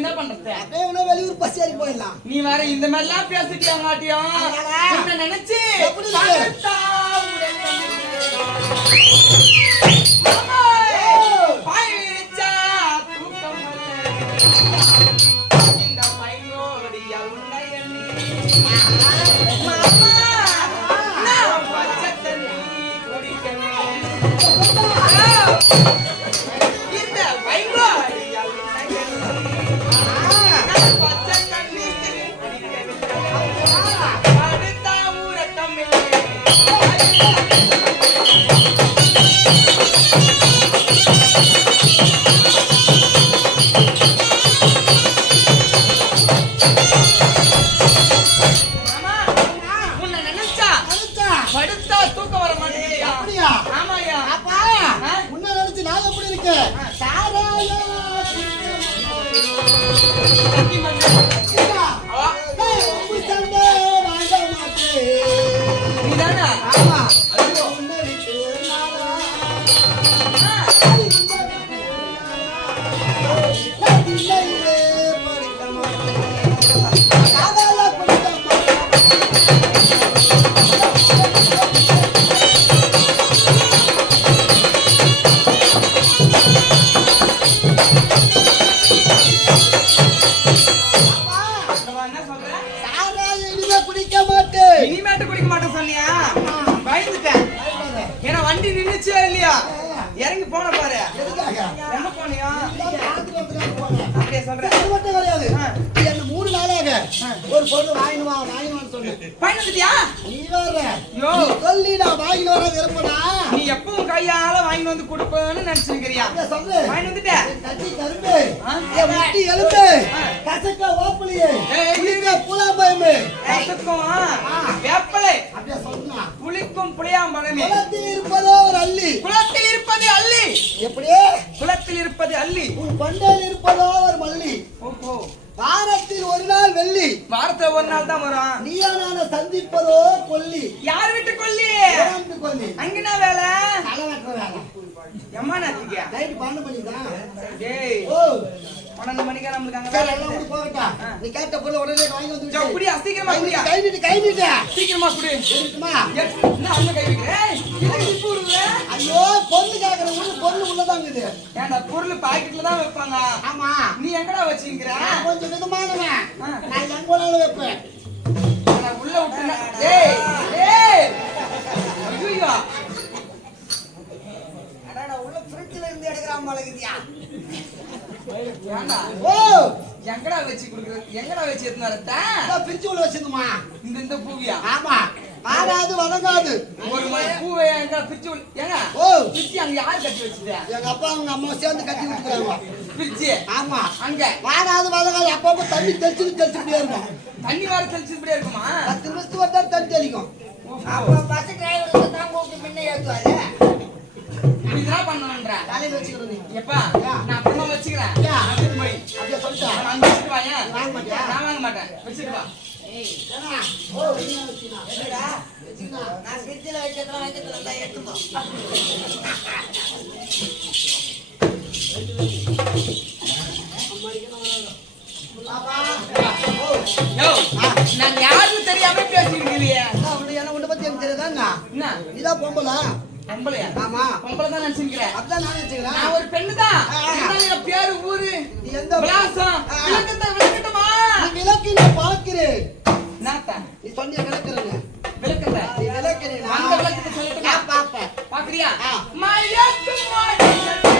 என்ன பண்றது? அப்படியே உன வெளியூர் பஸ் ஏறி போயிடலாம். நீ வேற இந்த மாதிரி எல்லாம் பேசிட்டியா மாட்டியும் என்ன நினைச்சு இந்த பையனோடைய உன்னை எண்ணி பச்சை தண்ணி குடிக்கணும். இந்த பையனோடைய உன்னை எண்ணி பச்சை தண்ணி அடுத்த ஊரை தமிழ் இறங்கி போன பாரு. எங்க போனியா? அப்படியே சொல்றேன். என்ன 3 நாளாக ஒரு பொருள் வாங்கினு சொல்லு. வாங்கிட்டியா? நீ வேற. யோ சொல்லி நான் வாங்கிட்டு வர விரும்பனா? நீ எப்பவும் கையால வாங்கிட்டு வந்து கொடுப்பேன்னு நினைச்சிருக்கிறியா? சொல்லு. வாங்கிட்டு வந்துட்ட. கட்டி கரும்பு. ஏ முட்டி எலும்பு. கசக்க ஓப்பலியே. புளிக்க புலாம்பயமே. கசக்கும் வேப்பலை. அப்படியே சொல்லுனா. புளிக்கும் புளியாம்பழமே. குளத்தில் இருப்பதோ ஒரு அள்ளி. குளத்தில் இருப்பது அள்ளி. எப்படியே? குளத்தில் இருப்பது அள்ளி. உன் பண்டையில் இருப்பதோ ஒரு மல்லி. ஓஹோ. வாரத்தில் ஒரு நாள் வெள்ளி. வாரத்துல ஒரு நாள் தான் வரும். நீயா நான சந்திப்பதோ கொல்லி. யார் வீட்டு கொல்லி? கொல்லி. அங்கனா வேலை? தலைவற்ற வேலை. எம்மா நாத்திக்க? நைட் 12 மணிக்கு தான். டேய். ஓ 12 மணிக்கு நமக்கு அங்க வேலை. எல்லாம் ஊரு போகட்டா. நீ கேட்ட பொருள் உடனே வாங்கி வந்து விடு. குடி சீக்கிரமா குடி. கை நீட்டு. சீக்கிரமா குடி. இருக்குமா? என்ன அங்க கை வைக்கிற? ஏய் இதுக்கு இப்ப விடுற? ஐயோ பொருள் கேக்குற பொருள் உள்ளதாங்குது. ஏன்டா பொருள் பாக்கெட்ல தான் வைப்பாங்க. ஆமா. நீ எங்கடா வச்சிருக்கிற? கொஞ்சம் விதமானவன். நான் எங்க போனாலும் வைப்பேன். நான் உள்ள விட்டுனா. ஏய். ஐயோ. அடடா உள்ள ஃப்ரிட்ஜ்ல இருந்து எடுக்கறான் மலகுதியா. ஏண்டா? ஓ எங்கடா வச்சி குடுக்குற? எங்கடா வச்சி எடுத்து வரட்ட? நான் ஃப்ரிட்ஜ் உள்ள வச்சிருந்தமா. இந்த பூவியா? ஆமா. ஆகாது வதங்காது. ஒரு மாதிரி பூவே எங்க ஃப்ரிட்ஜ் ஏங்க? ஓ ஃப்ரிட்ஜ் அங்க யார் கட்டி வச்சது? எங்க அப்பா அவங்க அம்மா சேர்ந்து கட்டி விட்டுறாங்க. ஃப்ரிட்ஜ்? ஆமா. அங்க ஆகாது வதங்காது அப்பப்ப தண்ணி தெளிச்சுட்டே இருக்கும். தண்ணி வர தெளிச்சுட்டே இருக்குமா? 10 நிமிஷத்துக்கு ஒரு தண்ணி தெளிக்கும். அப்ப பஸ் டிரைவர் தான் கூப்பிட்டு முன்ன ஏத்துவாரு. இதெல்லாம் பண்ணணும்ன்ற தலையில வச்சுக்கிறது. எப்பா நான் அப்புறமா வச்சுக்கிறேன். போய் அப்படியே சொல்லிட்டா. நான் வச்சுட்டு வாயா. வாங்க மாட்டியா? நான் வாங்க மாட்டேன். வச்சுட்டு வா. ஏய் ஏனா ஓ நீ வச்சினா. என்னடா? வச்சினா. நான் ஃப்ரிட்ஜ்ல வைக்கிறதெல்லாம் வைக்கிறதெல்லாம் எடுத்துமா. பாப்பா. யோ நான் யாருன்னு தெரியாம பேசிருக்கீங்க. என்ன உன்னை பத்தி எனக்கு தெரியாதாங்க? என்ன? இதான் பொம்பளை. பொம்பளையா? ஆமா. பொம்பளை தான் நினைச்சிருக்கிறேன். அப்படிதான் நான் நினைச்சுக்கிறேன். நான் ஒரு பெண்ணு தான். என் பேரு ஊரு. நீ எந்த விலாசம் விளக்கட்டுமா? நீ விளக்கி நான் பார்க்கிறேன். நாத்தா நீ சொன்னிய விளக்குறேன்னு. விளக்கல. நீ விளக்குறேன். அந்த விளக்கத்தை சொல்லட்டுமா? நான் பார்ப்பேன். பாக்குறியா? ஆ. மயக்கு மாட்டே. மயக்கு மாட்டே.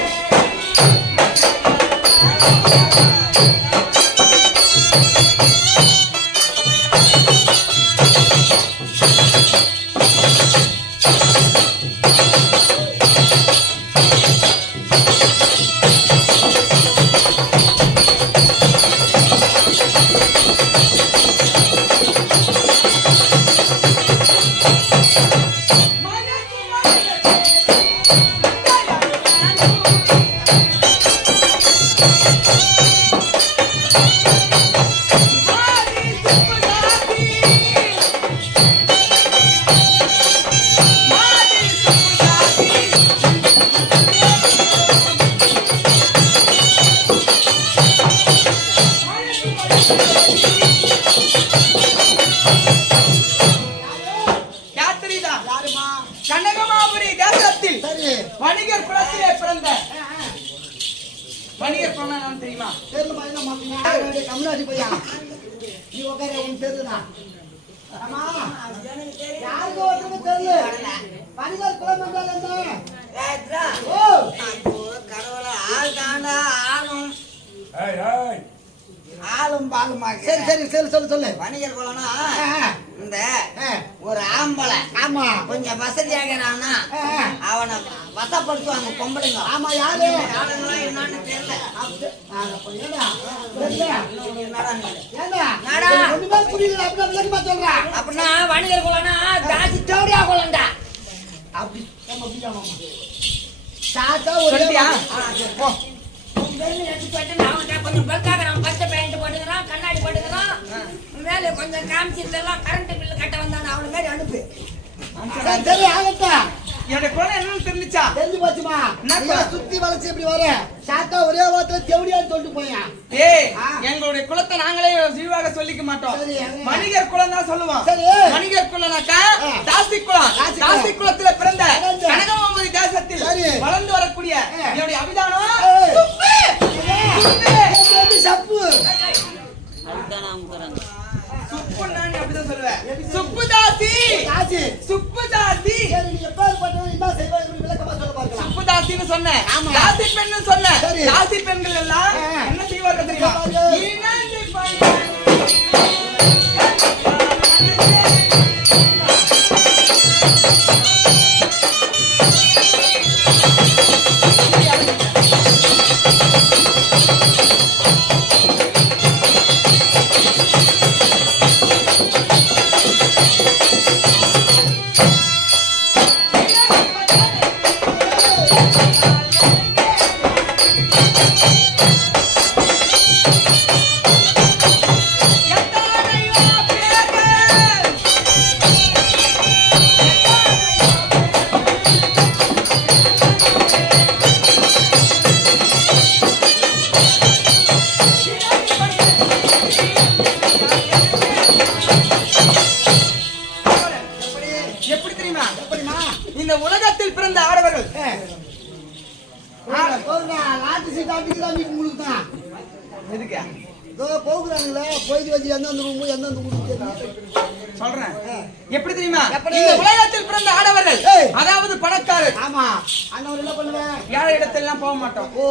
யாத்திரிதான் யாருமா? கனகமாபுரி தேசத்தில் சரி. வணிகர் குலத்திலே பிறந்த வணிகர் குலம் தெரியுமா? தெரியலமா? என்ன மாட்டீங்க? கம்னாடி பையா நீ உட்கார உன் தெரியுதா? ஆமா யாருக்கு ஒருத்தருக்கு தெரியல. வணிகர் குலம் என்றால் என்ன? ஓ ஆளும் பாலுமா சரி சரி சரி சொல்லு சொல்லு. வணிகர் குலம்னா ஆ, இந்த ஆ. ஒரு ஆம்பளை ஆமா கொஞ்சம் வசதியாகிறான்னா அவனை வசப்படுத்துவாங்க பொம்பளைங்க. ஆமா யாரு? ஆளுங்களாம் என்னன்னு தெரியல. ஏண்டா? ஏண்டா? என்னடா நீ? ஏண்டா? நாடா? எனக்கு ஒண்ணுமே புரியல. அப்படின்னா விளக்கமா சொல்றா. அப்படின்னா வணிகர் குலம்னா ஜாதி தேவடியா குலம்டா. அப்படி நம்ம அப்படியா மாமா? தாத்தா ஒரே சொல்லிட்டியா? போ. கொஞ்சம் பல்காகிறான், பச்சை பேண்ட் போட்டுக்கிறான், கண்ணாடி போட்டுக்கிறான், மேலே கொஞ்சம் காமிச்சிருந்தெல்லாம் கரண்ட் பில்லு கட்ட வந்தானே அவனை மாதிரி அனுப்பு. சரி சரி ஆகட்டும். என்னுடைய குலம் என்னன்னு தெரிஞ்சுச்சா? தெரிஞ்சு போச்சுமா? என்ன ஐயா, சுத்தி வளைச்சு இப்படி வர தாத்தா ஒரே வாரத்துல தேவடியான்னு சொல்லிட்டு போயா. ஏய் ஆ. எங்களுடைய குலத்தை நாங்களே விரிவாக சொல்லிக்க மாட்டோம். சரி, வணிகர் குலம் தான் சொல்லுவோம். சரி. வணிகர் குலம்னாக்கா ஆ. தாசி குலம். தாசி குலம். தாசி குலத்துல பிறந்த பிறந்த கனகமாபுரி தேசத்தில் சரி. வளர்ந்து வரக்கூடிய என்னுடைய அபிதானம் ஏய். சுப்பு. சுப்பு. எப்படி சப்பு? சுப்புன்னா நீ அப்படிதான் சொல்லுவ. சுப்பு தாசி. தாசி. சுப்பு தாசி. சரி, நீ எப்பேற்பட்டவன் என்ன செய்வாய்? இப்படி விளக்கமா சொல்ல பார்க்கலாம். சுப்பு தாசின்னு சொன்னேன். ஆமா. தாசி பெண்ணுன்னு சொன்னேன். சரி. தாசி பெண்கள் எல்லாம் ஆ. என்ன செய்வார்கள் தெரியுமா? செய்வார்கள். இணைந்து பணியாய். எத்தனையோ பேர்கள். எப்படி தெரியுமா? எப்படிமா? இந்த உலகத்தில் பிறந்த ஆடவர்கள் போகுதா லாட்டு சீட் ஆட்டிக்கலாம் வீட்டு முழுக்கு தான். எதுக்கு இதோ போகுறாங்களே போயிட்டு வச்சு எந்தெந்த ரூமு எந்தெந்த ஊருக்கு சொல்றேன். எப்படி தெரியுமா? எப்படி? இந்த உலகத்தில் பிறந்த ஆடவர்கள் ஏய். அதாவது பணக்காரர். ஆமா அண்ணன் என்ன பண்ணுவேன்? ஏழை இடத்தெல்லாம் போக மாட்டோம். ஓ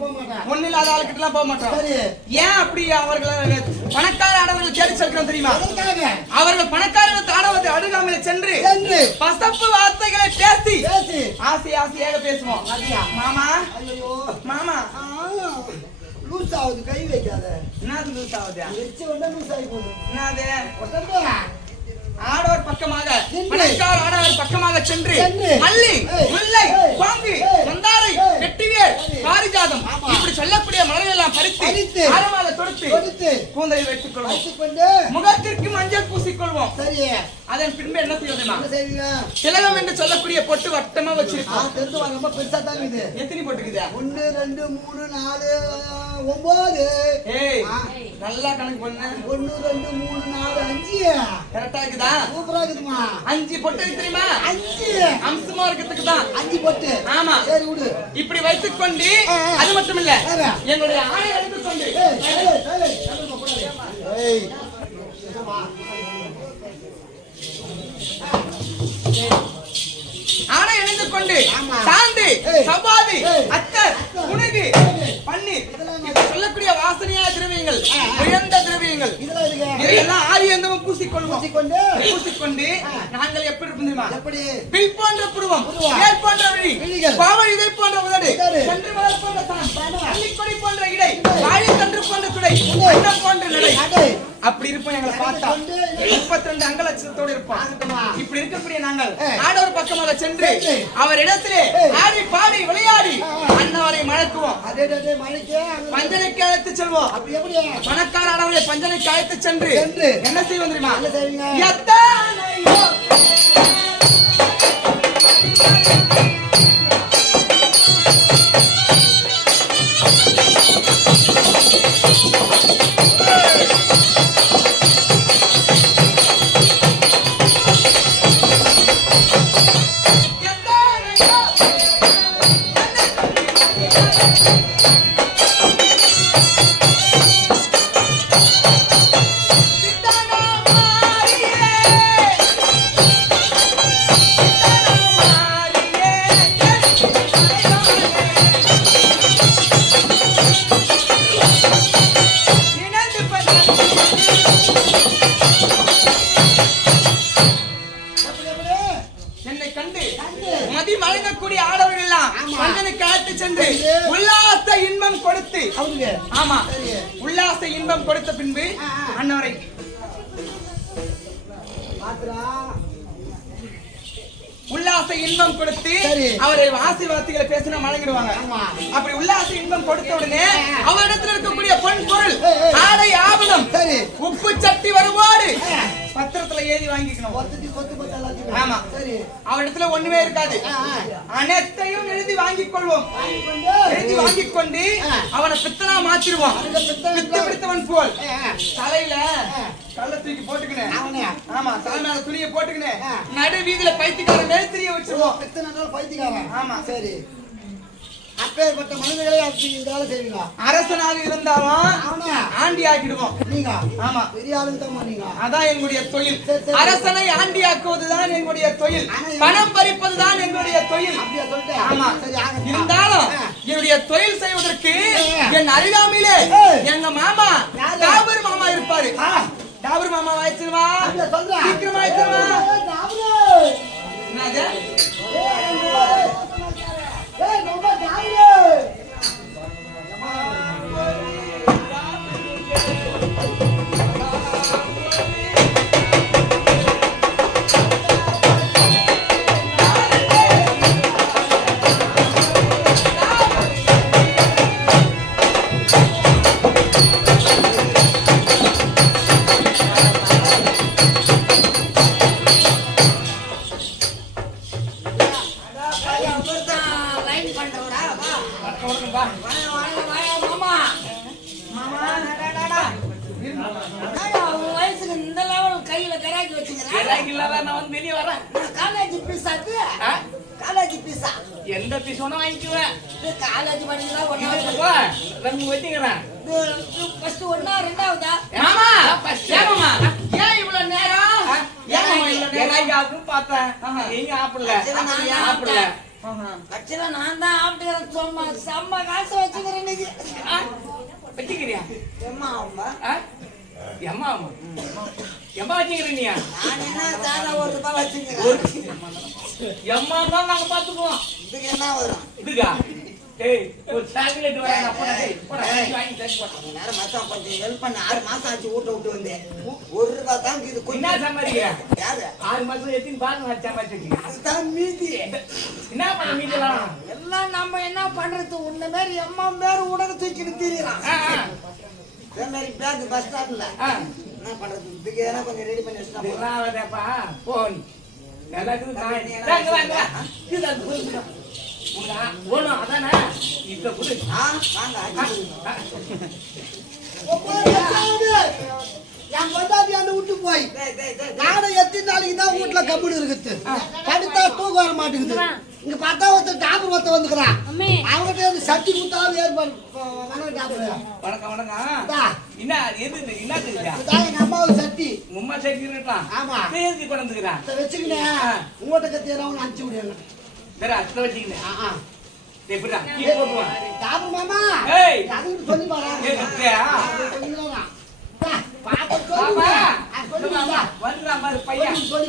போக மாட்டேன். ஒண்ணு இல்லாத ஆளுக்கிட்ட எல்லாம் போக மாட்டோம். சரி. ஏன் அப்படி அவர்கள் பணக்கார ஆடவர்கள் தேடி செல்கிறோம் தெரியுமா? எதற்காக? அவர்கள் பணக்காரர்கள் ஆடவத்தை அருகாமையில் சென்று சென்று பசப்பு வார்த்தைகளை பேசி பேசி ஆசை ஆசையாக பேசுவோம். அப்படியா? மாமா ஐயோ மாமா லூஸ் ஆகுது கை வைக்காத. என்னது லூஸ் ஆகுது? வச்சு உடனே லூஸ் ஆகி போகுது. என்னது? உடம்பு ஆடவர் பக்கமாக நின்று. பணக்கார ஆடவர் பக்கமாக சென்று சென்று. மல்லி ஏய். முல்லை ஏய். பாங்கு ஏய். மந்தாரை ஏய். வெட்டிவேர் சரி. பாரிஜாதம் ஆமா. இப்படி சொல்லக்கூடிய மலர்கள் எல்லாம் பறித்து பறித்து. ஆரமாக தொடுத்து கொடுத்து கூந்தலில் வைத்துக் கொள்வோம். வச்சுக்கொண்டு முகத்திற்கு மஞ்சள் பூசிக்கொள்வோம். சரி அதன் பின்பு என்ன செய்வதுமா? என்ன செய்வீங்க? திலகம் என்று சொல்லக்கூடிய பொட்டு வட்டமா வச்சிருக்கோம். தெரிஞ்சு வாங்க ரொம்ப பெருசா தான் இது. எத்தனை போட்டுக்குதா? 1 2 3 4 9 ஏய் ஆ. நல்லா கணக்கு பண்ணு. 1 2 3 4 5 கரெக்டா இருக்குதா? சூப்பரா இருக்குதுமா. 5 பொட்டு இருக்கு தெரியுமா? 5 அம்சமா இருக்கிறதுக்கு தான். 5 போட்டு ஆமா. சரி விடு. இப்படி வைத்துக் கொண்டு ஆ, ஆ. அது மட்டும் இல்ல வேற? எங்களுடைய ஆணை எடுத்துக் கொண்டு ஏய் ஏய் ஆணை அணிந்து கொண்டு ஆமா. சாந்து ஏய். சபாதி ஏய். அத்தர் புனுகு பன்னீர் இப்படி சொல்லக்கூடிய வாசனையான திரவியங்கள் உயர்ந்த திரவியங்கள் இதெல்லாம் இருக்கு. இதையெல்லாம் ஆரியந்தமும் பூசிக்கொள்வோம். பூசிக்கொண்டு பூசிக்கொண்டு நாங்கள் எப்படி இருப்போம் தெரியுமா? எப்படி? வில் போன்ற புருவம் புருவம். வேல் போன்ற விழி விழிகள். பாவல் இதை போன்ற உதடு உதடு. சென்று மலர் போன்ற தனம் தனம். அள்ளிக்கொடி போன்ற இடை இடை. வாழை தன்று போன்ற துடை துடை. அன்னம் போன்ற நடை நடை. அப்படி இருப்போம். எங்களை பார்த்தா கொண்டு 32 அங்கலட்சத்தோடு இருப்போம். ஆகட்டுமா? இப்படி இருக்கக்கூடிய நாங்கள் ஏய். ஆடவர் பக்கமாக சென்று சென்று. அவர் இடத்திலே ஏய். ஆடி பாடி விளையாடி ஆ. அன்னவரை மணக்குவோம். அதே அதே மணிக்கு பஞ்சனைக்கு அழைத்து செல்வோம். அப்படி எப்படி? பணக்கார ஆடவரை பஞ்சனைக்கு அழைத்து சென்று சென்று. என்ன செய்வோம் தெரியுமா? என்ன செய்வீங்க? எத்தனையோ எப்படி எப்படி என்னை கண்டு கண்டு. மதி மயங்கக்கூடிய ஆடவர்கள் எல்லாம் ஆமா. மன்னனுக்கு அழைத்து சென்று சரி. உல்லாச இன்பம் கொடுத்து அவனுக்கு ஆமா சரி. உல்லாச இன்பம் கொடுத்த பின்பு ஆ, ஆ. அன்னவரை பாத்துடா உல்லாச இன்பம் கொடுத்து சரி. அவரை ஆசீர்வாதங்களை பேசினா வழங்கிடுவாங்க. ஆமா. அப்படி உல்லாச இன்பம் கொடுத்த உடனே ஆ. அவரிடத்துல இருக்கக்கூடிய பொன் பொருள் ஏய். ஆடை ஆபணம் சரி. உப்பு சட்டி வருவாடு ஆ. பத்திரத்துல ஏறி வாங்கிக்கணும். கொத்து கொத்து எல்லாத்தையும் ஆமா. சரி அவரிடத்துல ஒண்ணுமே இருக்காது. ஆ, ஆ. அனைத்தையும் எழுதி வாங்கிக் கொள்வோம். எழுதி கொண்டு. வாங்கிக் கொண்டு ஆ. அவனை பித்தனா மாத்திருவோம். அவனுக்கு பித்தனா பித்து பிடித்தவன் போல் ஆ, ஆ. தலையில ஆ. கள்ள தூக்கி போட்டுக்கினேன். அவனே. ஆமா, தலை மேல துணியை போட்டுக்கினேன். ஆ. நடு வீதியில பைத்தியக்கார மேல்திரிய வச்சிருவோம். பித்தனால் பைத்தியக்காரன். ஆமா. சரி அப்பேற்பட்ட மனிதர்களே அப்படி இந்த வேலை செய்வீங்களா அரசனாக இருந்தாலும் அவனா ஆண்டி ஆக்கிடுவோம். நீங்க ஆமா, பெரிய ஆளுங்க தான் நீங்க அதான் எங்களுடைய தொழில். சரி, சரி. அரசனை ஆண்டி ஆக்குவதுதான் எங்களுடைய தொழில். ஆனா பணம் பறிப்பதுதான் எங்களுடைய தொழில். அப்படியா சொல்லிட்டேன் ஆமா. சரி ஆகட்டும். இருந்தாலும் ஆ. என்னுடைய தொழில் செய்வதற்கு ஆ. என் அருகாமையிலே ஏய். எங்க மாமா யாரு? டாபர் மாமா இருப்பாரு. ஆ. டாபர் மாமா வாய்ச்சிருவா. அப்படியா சொல்றா? சீக்கிரமா ஆயிடுச்சுமா. ஏய், டாபரு. என்னது? ஏய், ரொம்ப டாபரு. லைன் பண்றவரா வா வணக்கம் வா. வாங்க வாங்க மாமா மாமா உன் வயசுக்கு இந்த லெவல் கையில கராக்கி வச்சுக்கிறேன் எனக்கு இல்லாத நான் வந்து வெளியே வரேன். காலேஜ் பீஸாக்கு ஆ? காலேஜ் பீஸா எந்த பீஸ் வேணா வாங்கிக்குவேன். இது காலேஜ் படிக்கிறா ஒன்னா இதுக்கு ரெண்டு வச்சுக்கிறேன். ஃபர்ஸ்ட் ஒன்னா ரெண்டாவதா மாமா ஏமாமா ஏன் இவ்வளவு நேரம்? ஏன் இவ்வளவு நேரம் அப்படின்னு பார்த்தேன். நீங்க ஆப்பிடல. ஆப்பிடல. கட்சியில நான் தான் ஆப்பிட்டுக்கிறேன் சும்மா செம்ம காசு வச்சுக்கிறேன் இன்னைக்கு வச்சுக்கிறியா? எம்மா அம்மா ஆ? எம்மா அம்மா. எம்மா வச்சுக்கிறீங்க? நான் என்ன சாதா ₹1 வச்சுக்கிறேன் எம்மா தான் நாங்க பாத்துக்குவோம். இதுக்கு என்ன வரும் இதுக்கா? ஏய், ஒரு சாக்லேட் வாங்கி போடா. டேய், போடா. வாங்கி தட்டி போடா. கொஞ்ச நேரம் மச்சான் கொஞ்சம் ஹெல்ப் பண்ண 6 மாசம் ஆச்சு வீட்டை விட்டு வந்தேன் ₹1 தான் இது என்ன கொஞ்சம் சம்பாதிக்கிற? யாரு 6 மாசம் எத்தனை பாருங்க சம்பாதிச்சிருக்கீங்க. அதுதான் மீதி என்ன பண்ண மீதெல்லாம்? எல்லாம் நம்ம என்ன பண்றது உன்ன மாதிரி எம்மா பேரு உடனே தூக்கிட்டு திரியறான் ஆ, ஆ. இதே மாதிரி பேக் பஸ் ஸ்டாப்ல ஆ. என்ன பண்றது இதுக்கு எதனா கொஞ்சம் ரெடி பண்ணி வச்சுட்டா போதும். இதெல்லாம் வேண்டாப்பா. போ நீ. எல்லாத்துக்கும் நான் வாங்க, வாங்க. இது அது போயிடுச்சுடா. உனக்கு ஓணும் அதானே? இப்ப கொடு. ஆ வாங்க அடி கொடுங்க. என் பொண்டாட்டி அந்த விட்டு போய் டேய் டேய் டேய் நானும் எத்தனை நாளைக்கு தான் வீட்டுல கம்முன்னு இருக்குது படுத்தா தூக்கம் வர மாட்டேங்குது இங்க பார்த்தா ஒருத்தர் டாபர் ஒருத்தர் வந்துக்கிறான் அவங்ககிட்ட இருந்து சட்டி கொடுத்தாலும் ஏற்பாடு டாபர் வணக்கம் வணக்கம். என்ன எது இது? என்னத்துக்குதா? எங்க அம்மாவுக்கு சட்டி உங்க அம்மா சேர்த்துக்கிட்டான். ஆமா. சேர்த்து கொண்டு வந்துக்கிறான். இதை வச்சுக்கினேன் உங்கள்கிட்ட கத்தியெல்லாம் அனுப்பிச்சு விடுங்க வேற அத்தை வச்சுக்கினேன். எப்படிடா? கீ போட்டுவான். டாபர் மாமா ஏய். அதுக்கு சொல்லி பாரு ஏய், அத்தையா? பாப்பா. வந்துடுறான் பாரு பையன். சொல்லி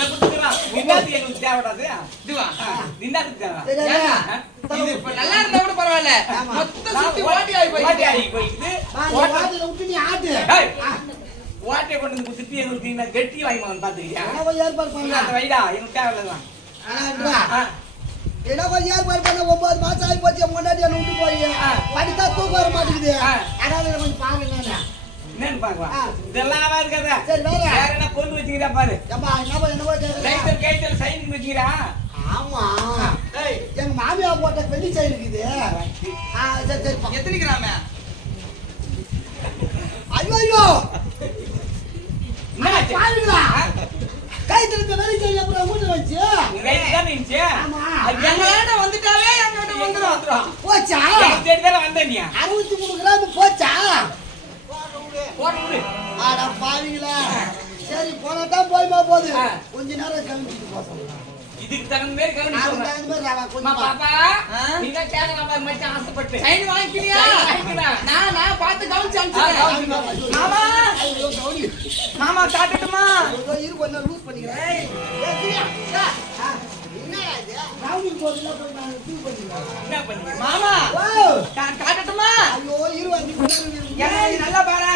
கொடுத்துக்கிறான். நின்னாத்துக்கு எங்களுக்கு தேவைடாது. இதுவா? நின்னாத்துக்கு தேவை. சரி இது இப்ப நல்லா இருந்தா கூட பரவாயில்ல. ஆமா. மொத்த சுத்தி ஓட்டி ஆகி ஓட்டை போயிடுச்சு. ஆகி போயிடுது. வாட்டில விட்டு நீ ஆட்டு ஏய். ஓட்டையை கொண்டு வந்து குத்தி எங்களுக்கு நீ கெட்டி வாங்கி வந்து பாத்துக்கிறியா? என்ன கொஞ்சம் ஏற்பாடு அந்த பண்ணலாம் வைடா எங்களுக்கு தேவையில்லைதான். என்ன கொஞ்சம் ஏற்பாடு பண்ண 9 மாசம் ஆகி போச்சு முன்னாடி என்ன விட்டு போய் படித்தா தூக்கம் வர மாட்டேங்குது அதனால கொஞ்சம் பாருங்க என்னன்னு பாக்கலாம். ஆ. இதெல்லாம் இருக்காத. சரி, வேற? வேற என்ன பொண்ணு வச்சுக்கிறா பாரு. ஏம்பா என்னவோ கேக்குறேன் லைட்டர் கைட்டல் சைனிங் வச்சுக்கிறா. ஆமா ஏய். எங்க மாமியா போட்ட வெள்ளி செயின் இருக்குது சரி சரிப்பா எத்தனை கிராம? ஐயோ என்னாச்சு? பாருங்களா கை திருத்த வெள்ளி செயின் அப்புறம் மூட்டு வச்சு உங்க கைட்டு தான் இருந்துச்சு. ஆமா. அது எங்களாண்ட வந்துட்டாவே எங்கிட்ட வந்துரும். போச்சா எனக்கு தேடி தானே வந்த நீ. 63 கிராம் போச்சா போட்டு விடு. ஆடா பாருங்களா சரி போனதான் போய்மா போகுது ஆ. கொஞ்ச நேரம் கவனிச்சுட்டு போறோம் இதுக்கு தகுந்த மாதிரி கவனிச்சு அதுக்கு சொல்றேன். தகுந்த மாதிரி அம்மா, கொஞ்சம் பாப்பா ஆ? நீ தான் கேட்கலாம் பாரு மச்சான் ஆசைப்பட்டு. சைன் வாங்கிக்கிறியா? சைன் வாங்கிக்கிறேன். நான் பார்த்து கவனிச்சு ஆ, அனுப்பிச்சுக்கிறேன். கவனிச்சு மாமா ஐயோ, கவுனி. மாமா காட்டட்டுமா ஐயோ, இரு, கொஞ்சம் லூஸ் பண்ணிக்கிறேன். ஏய், சீயா, சா. என்னடா இது? கவுனி போடுறதுல போய் நான் லூஸ் பண்ணிக்கிறேன். என்ன பண்ணீங்க? மாமா ஓ, காட்டட்டுமா ஐயோ, இரு, வந்து போடுறேன். ஏன்னா இது நல்லா பாரு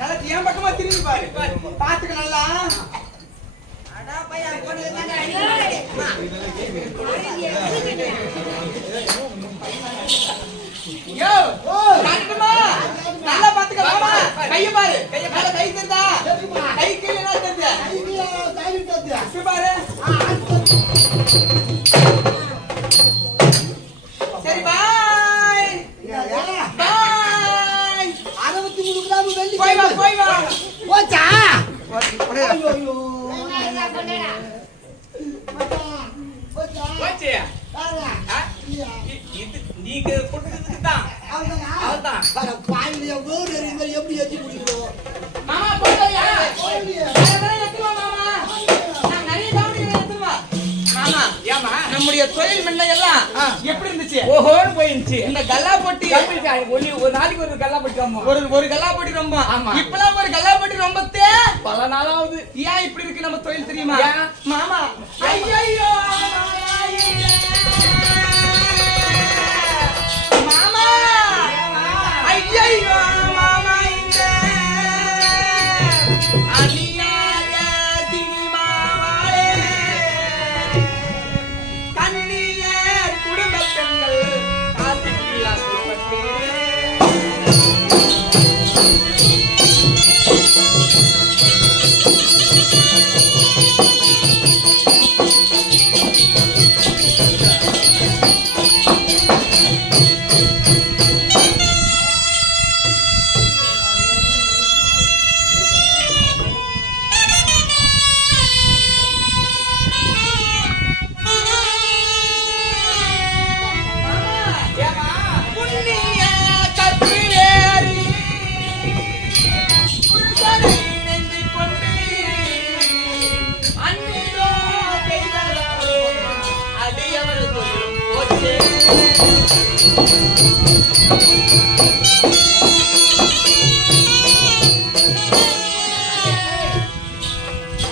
நல்லா என் பக்கமா திரும்பி பாரு பாத்துக்க நல்லா அடா பையா பொண்ணு தானே யோ காட்டட்டுமா நல்லா பாத்துக்க மாமா கைய பாரு நல்லா கை தெரிந்தா கை கீழ என்ன தெரிஞ்சா ஐயோ, கையில் தட்டு. இப்படி பாரு சரி பாய் பாய் 63 கிராம் வெள்ளி போய் வா போய் வா போச்சா? போய் ஐயோ, ஐயோ. மச்சான், போச்சா? போச்சு. பாருங்க. ஆ? இல்லையா? இது நீங்க கொடுத்ததுக்கு தான். அவ்வளவுதானா? அவ்வளவுதான். பாரு, பாயில வேறு எறியும்போது எப்படி ஏத்தி முடிக்கிறோம்? மாமா போய்யா போயிடு. அதெல்லாம் எடுத்துவா மாமா நான் நிறைய கவனிக்கிறேன் எடுத்துவா மாமா ஏம்மா? நம்முடைய தொழில் முன்ன எல்லாம் எப்படி இருந்துச்சு ஓஹோன்னு போயிருந்துச்சு. இந்த கல்லா போட்டி ஒரு நாளைக்கு ஒரு கல்லா போட்டுக்காம ஒரு கல்லா போட்டி ரொம்ப ஆமா. இப்பலாம் ஒரு கல்லா போட்டி ரொம்ப பல நாளாவது. ஏன் இப்படி இருக்கு நம்ம தொழில் தெரியுமா ஏன்? மாமா ஐயோ மாமா ஐயோ மாமா இந்த அநியாய சினிமாவாலே கண்ணிய குடும்ப பெண்கள் காசுக்கு ஆசைப்பட்டு புண்ணிய கற்பேறி புருஷனை நெஞ்சிக் கொண்டு அன்னிலோ பெய்ததாலோ அடியவள் தொழிலும் போச்சே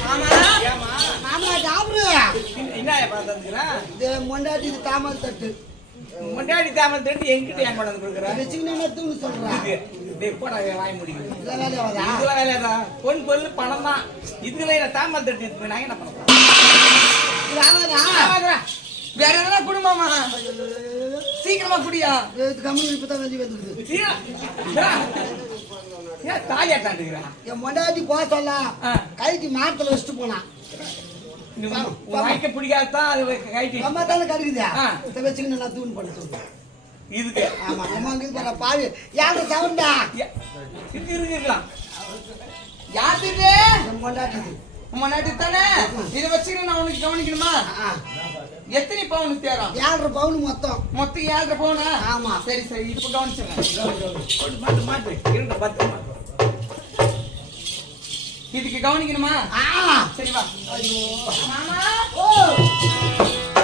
மாமா மாமா, சாப்பிடு. என்ன பார்த்துக்கிறேன்? இது மொண்டாட்டி, இது தாமல் தட்டு. முன்னாடி தாமல் தட்டு எங்கிட்ட ஏன் கொண்டு வந்து கொடுக்குறேன்? வச்சுக்கினா தூணு சொல்றேன். போட வாங்கி முடியும். இதெல்லாம் வேலையா வாதா? இதெல்லாம் வேலையாதான். பொன் பொருள் பணம் தான். இதுல என்ன தாமல் தட்டு எடுத்து நாங்க என்ன பண்ண இது ஆகாதா? போறோம்? வேற எதனா குடும்பமா சீக்கிரமா குடியா இது கம்முனு இப்பதான் வெளியே வந்துருது. ஏன் தாலியாட்டாண்டுக்கிறேன்? என் மொண்டாட்டி போக சொல்ல ஆ. கைக்கு மாரத்துல வச்சுட்டு போனான். வாய்க்க பிடிக்காதான் அது கைட்டி அம்மா தானே கருக்குதா? ஆ. இதை வச்சுக்கிட்டு நான் தூண் பண்ண சொல்றேன். இதுக்கு ஆமா, அம்மா அங்கே பாரு பாவி. யாரு சவுண்டா? இது இருக்கலாம். யாரு என் மொண்டாட்டி. முன்னாடி தானே இதை வச்சுக்கிட்டு நான் உனக்கு கவனிக்கணுமா ஆ. எத்தனை பவுன் தேரம் 7.5 பவுன் மொத்தம். மொத்தம் 7.5 பவுனா ஆமா. சரி சரி இப்ப கவனிச்சிடறேன் மாட்டு மாட்டு இருந்த பத்து இதுக்கு கவனிக்கணுமா ஆ. சரி வா மாமா ஓ.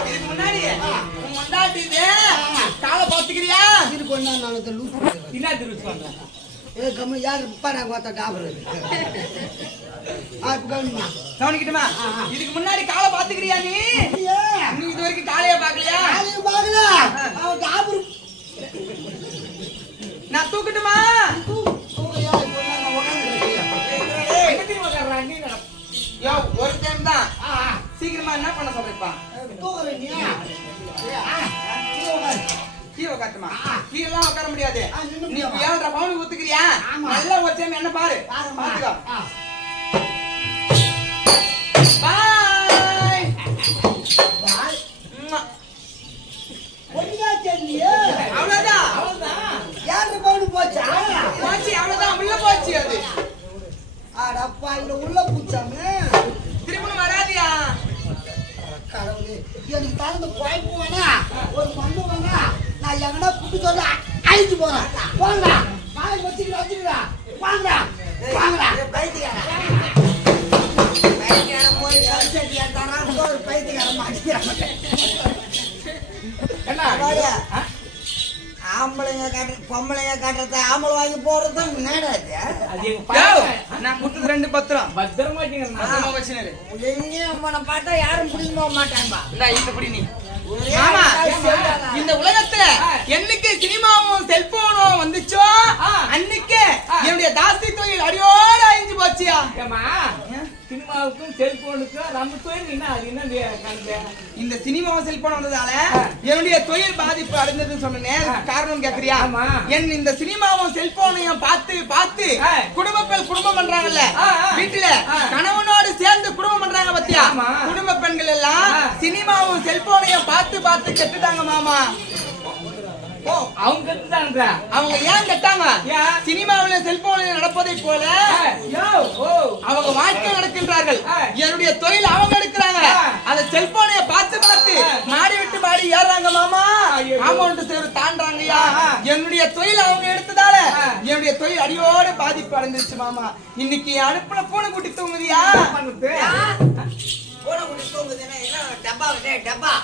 இதுக்கு முன்னாடி உன் முன்னாடி காலை பாத்துக்கிறியா இது கொண்டா நான் இதை லூஸ் பண்ணிடுறேன். என்ன திருச்சி பண்றேன்? ஏ கம்மு யாரு இப்ப நான் பார்த்தா டாபர். இப்ப கவனிமா. கவனிக்கட்டுமா இதுக்கு முன்னாடி காலை பாத்துக்கிறியா நீ ஐயே, நீ இது வரைக்கும் காலையா பாக்கலையா யாரையும் பார்க்கல. அவன் டாபர். நான் தூக்கட்டுமா தூக்கையா, இப்போ நான் உட்காந்துருக்கேன். எங்க தெரியுமா காட்டுறான்? நீ என்ன? யோ ஒரு டைம் தான் சீக்கிரமா என்ன பண்ண சொல்றப்பா தூக்குறேன் நீ. கீழே உட்காரு. கீழே உட்காருமா கீழெல்லாம் உட்கார முடியாது நின்னு நீ முடியாதா? 7.5 பவுனுக்கு ஒத்துக்கிறியா ஆமா. நல்லா ஒரு டைம் என்ன பாரு பாரும்மா. பாத்துக்கோ ஆ. பாய் பாய். அம்மா. ஒண்ணுதா தெரியலையே. அவ்வளவுதான் அவ்வளவுதான். 7 பவுன் போச்சா? போச்சு அவ்வளவுதான் உள்ள போச்சு அது அடப்பா, இதுல உள்ள பூச்சாமே. திரும்ப வராதியா கடவுளே, எனக்கு தகுந்த குழம்பு வேணா, ஒரு மண்ணு வேணா, நான் எங்கடா புட்டு சொல்ல அழிச்சு போறேன். போங்கடா, வாய் வச்சுக்கிறா, வாங்கடா, வாங்கடா. பைத்தியக்காரன் போய் கல்சட்டி எடுத்தானா ஒரு பைத்தியக்காரன் மாட்டிக்கிறான். என்ன? பாரு. ஆ? ஆம்பளைங்க காட்டுற பொம்பளைங்க காட்டுறத ஆம்பளை வாங்கி போடுறதும் நேடாது. அது எங்க யோ, பையன். நான் கொடுத்தது 2 பத்திரம் பத்திரமா வச்சுக்கிறேன். பத்திரமா வச்சுனரு. எங்கேயும் அவனை பார்த்தா யாரும் பிடிக்க போக மாட்டான்பா. இந்தா இந்த படி நீ. ஒரே மாமா, ஆள் சொல்றாங்க. இந்த உலகத்துல என்னைக்கு சினிமாவும் செல்போனும் வந்துச்சோ அன்னைக்கு என்னுடைய தாஸ்தி தொழில் அடியோட அழிஞ்சு போச்சியா. ஏம்மா, சினிமாவுக்கும் செல்போனுக்கும் நம்ம தொழில் என்ன அது என்ன கணக்கு? இந்த சினிமாவும் செல்போன் வந்ததால என்னுடைய தொழில் பாதிப்பு அடைஞ்சதுன்னு சொன்னேன். காரணம் கேக்குறியா? ஆமா. என் இந்த சினிமாவும் செல்போனையும் பார்த்து பார்த்து குடும்பம் பண்றாங்கல்ல வீட்டுல கணவனோடு சேர்ந்து குடும்பம் பண்றாங்க பத்தியா. ஆமா. குடும்ப பெண்கள் எல்லாம் சினிமாவும் செல்போனையும் பார்த்து பார்த்து கெட்டுட்டாங்க மாமா. ஓ, அவங்க கத்துட்டாங்க. அவங்க ஏன் கெட்டாங்க? ஏன்? சினிமாவில செல்போனில் நடப்பதை போல யோ, ஓ, அவங்க வாழ்க்கை நடக்கின்றார்கள். ஆ. என்னுடைய தொழில் அவங்க எடுக்கிறாங்க. ஆ. அந்த செல்போனை பார்த்து பார்த்து மாடி விட்டு மாடி ஏறாங்க மாமா. ஐயோ. காம்பவுண்ட் சேர் தாண்டாங்கய்யா. ஆ. என்னுடைய தொழில் அவங்க எடுத்ததால ஆ. என்னுடைய தொழில் அடியோட பாதிப்பு அடைஞ்சிருச்சு மாமா. இன்னைக்கு அனுப்புன பூனை குட்டி தூங்குதியா? பண்ணுது. பூனை குட்டி தூங்குதுன்னா என்ன டப்பா டப்பா.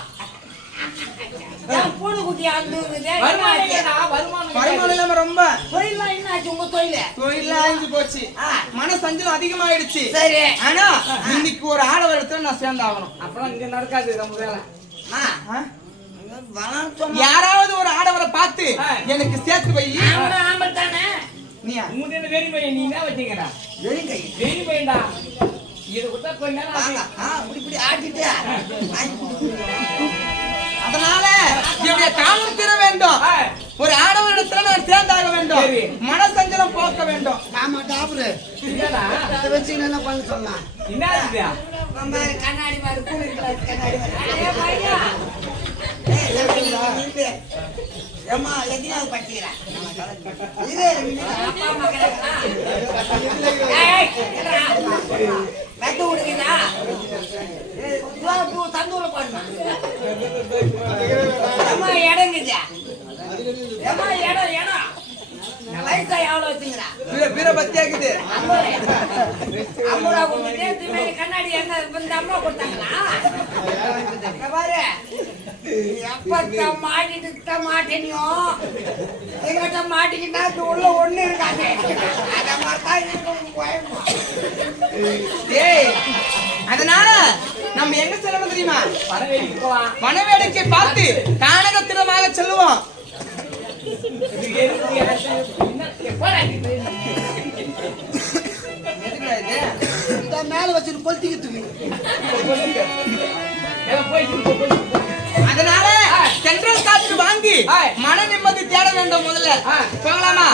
ஏன் பூனை குட்டி ஆடுதுங்குதே? வருமானம் இல்லைடா, வருமானம் இல்லை. வருமானம் இல்லாம ரொம்ப தொழில்லாம் என்ன ஆச்சு உங்க தொழில? தொழில அழிஞ்சு போச்சு. மன சஞ்சலம் அதிகமாயிடுச்சு. சரி. ஆனா இன்னைக்கு ஒரு ஆடவர் இடத்துல நான் சேர்ந்தாகணும். அப்புறம் இங்க நடக்காது நம்ம வேலை. ஆ? வளம் சொன்னா யாராவது ஒரு ஆடவரை பார்த்து ஆ. எனக்கு சேர்த்து வை. அவனும் ஆம்பல் தானே? நீயா? உங்க வெறி பையன் நீ என்ன வச்சீங்கடா? வெறுங்கை. வெறி பையன்டா. இது கொடுத்தா கொஞ்ச நேரம் ஆச்சு. இப்படி ஆட்டிட்டு அதனால என்னுடைய காலம் தீர வேண்டும். ஆ. ஒரு ஆடவரிடத்துல நான் சேர்ந்தாக வேண்டும். சரி. மனசஞ்சலம் போக்க வேண்டும். ஆமா டாப்ரு என்னடா? இதை வச்சு என்ன பண்ண சொல்லலாம். என்ன ஆச்சுடா? மாதிரி கண்ணாடி மாதிரி கூலி கிளாஸ் கண்ணாடி மாதிரி. அடே பையா. ஏம்மா எத்தனாவது படிச்சுக்கிறேன்? அப்பா அம்மா கிடையாதா? ஏய், என்னடா? வெட்டு விடுங்கடா. பூ தந்தூர போடுமா. ஏம்மா இடங்குதா? ஏம்மா இடம். வயசா எவ்வளவு வச்சுங்கிறா? வீரபத்தியா இருக்குது. 50 ரூபா கொடுத்துட்டு இது மாதிரி கண்ணாடி என்ன இந்த அம்மா கொடுத்தாங்களா? இங்க பாரு, எப்ப மாட்டிட்டு மாட்டேனியோ எங்கிட்ட மாட்டிக்கிட்டா அது உள்ள ஒண்ணு இருக்காது. அத மாதிரிதான் இருக்கும் பயமா. ஏய், அதனால நம்ம எங்க செல்லணும் தெரியுமா? பணவேடிக்கு போலாம். வனவேடிக்கை பார்த்து கானகத்திடமாக செல்லுவோம். இது எதுக்கு எனக்கு? என்ன எப்படா இது? எதுக்குடா இது? இந்த மேல வச்சுட்டு பொழுத்திக்கிட்டு எல்லாம் போய் அதனால சென்ட்ரல் காற்று வாங்கி மன நிம்மதி தேட வேண்டும் முதல்ல. போகலாமா?